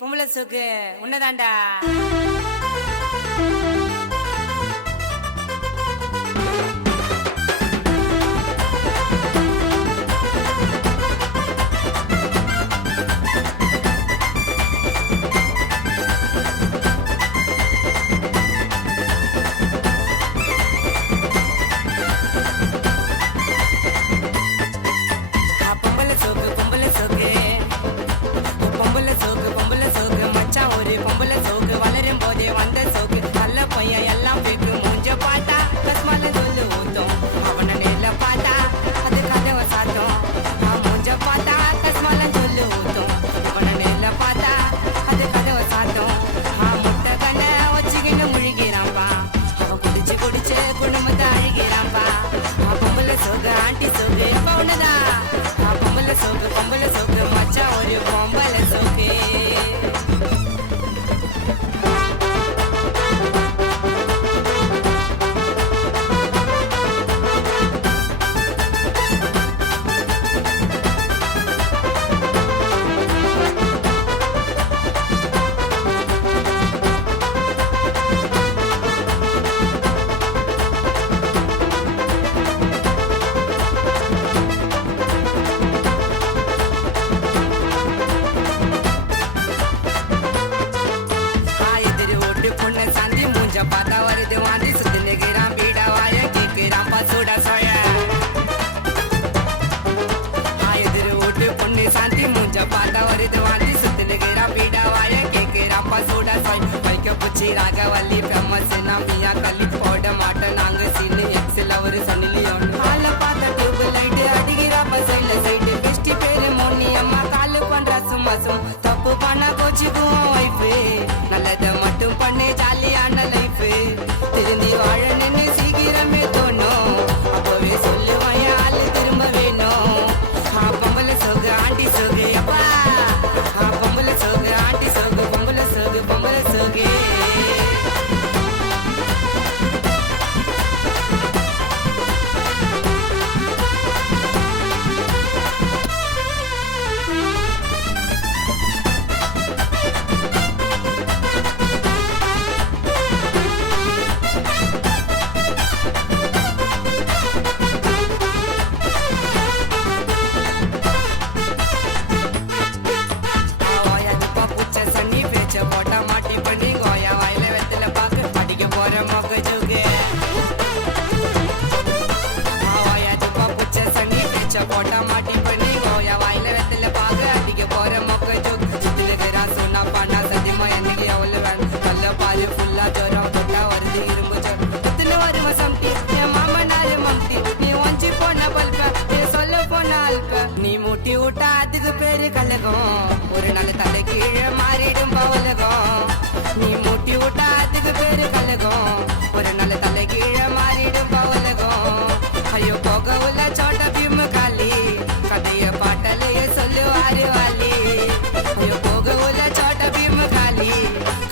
பொம்பளை சோக்கு உன்னதாண்டா. பொம்பளை சோக்கு மச்சான் ஒரு பொம்பளை சோக்கு. பார்த்தா வருது வாந்தி சுத்து நிற்கிறான் பீடா வாய கேட்கிறான் பசூடா சோய. எதிர் வீட்டு பொண்ணு சாந்தி மூஞ்ச பார்த்தா வருது வாந்தி சுத்து நிற்கிறான் பீடா வாய கேட்கிறான் பசூடா சோய். வைக்க பூச்சி ராகவல்லி ஃபேமஸ் மியா கல்லி போட மாட்டோம் நாங்க சீனு எக்ஸில் ஒரு சன்னிலியோன். கால பார்த்த டியூப் லைட் அடிக்கிறா பசைல சைடு பெஸ்டி பேரு மோனி அம்மா காலு பண்றா சும்மா சும் தப்பு பண்ணா கோச்சுக்குவோம் வைஃபு. நல்லதை மட்டும் பண்ணு ஜாலியான லைஃப். திருந்தி வாழணும்னு சீக்கிரமே தோணும். அப்பவே சொல்லுவான் ஆளு திரும்ப வேணும். பொம்பளை சோகு ஆண்டி சோகு அப்பா. பொம்பளை சோகு ஆண்டி சோகு பொம்பளை சோகு பொம்பளை சோகு. போட்டா மாட்டி பண்ணி கோயா வாயில வெத்தல பாக்கு படிக்க போற மொக்க ஜோக்கு. புச்ச சனி பேச்ச போட்டா மாட்டி பண்ணி கோயா வாயில வெத்தல பாக்கு அடிக்க போற மொக்க ஜோக்கு. சித்திர சொன்னா பண்ணா சத்தியமா என்னைக்கு எவ்வளவு வேணும். கல்ல பாரு ஃபுல்லா ஜோரம் போட்டா வருது இரும்பு ஜோரம். புத்துல வருவ சம்டி என் மாமா நாலு மம்டி. நீ ஒஞ்சி போன பல்ப நீ சொல்ல போன அல்ப. நீ மூட்டி விட்டா அதுக்கு பேரு கலகம். ஒரு நாள் தலை கீழே மாறிடும் பவலகம். நீ மூட்டி விட்டா அதுக்கு பேரு கலகம். ஒரு நாள் தலை கீழே மாறிடும் பவலகம். ஐயோ போக உள்ள சோட்ட பீமு காலி கதைய பாட்டலைய சொல்லுவாரு வாலி. ஐயோ போக உள்ள சோட்ட பீமு காலி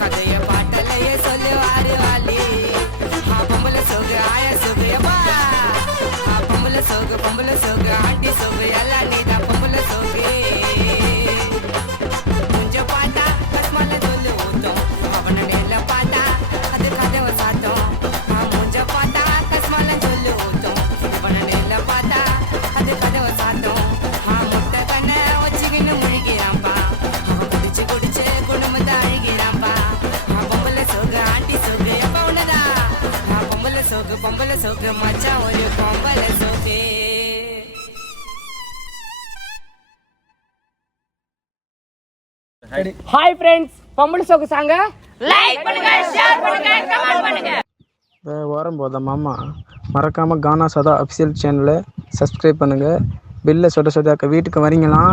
கதைய பாட்டலைய சொல்லுவாரு வாலி. பொம்பளை சோகு ஆய சோகு எப்பா. பொம்பளை சோகு ஆண்டி சோகு எல்லாம் நீதான் பொம்பளை சோகு. பொம்பளை சோக்கு மச்சான் ஒரு பொம்பளை சோக்கு. ஹாய் ஃப்ரெண்ட்ஸ், பொம்பளை சோக்கு சாங்க லைக் பண்ணுங்க, ஷேர் பண்ணுங்க, கமெண்ட் பண்ணுங்க. வாரம் போதா மாமா மறக்காம கானா சதா அஃபிஷியல் சேனலை சப்ஸ்கிரைப் பண்ணுங்க. பில்லை சொட்ட வீட்டுக்கு வரீங்களா?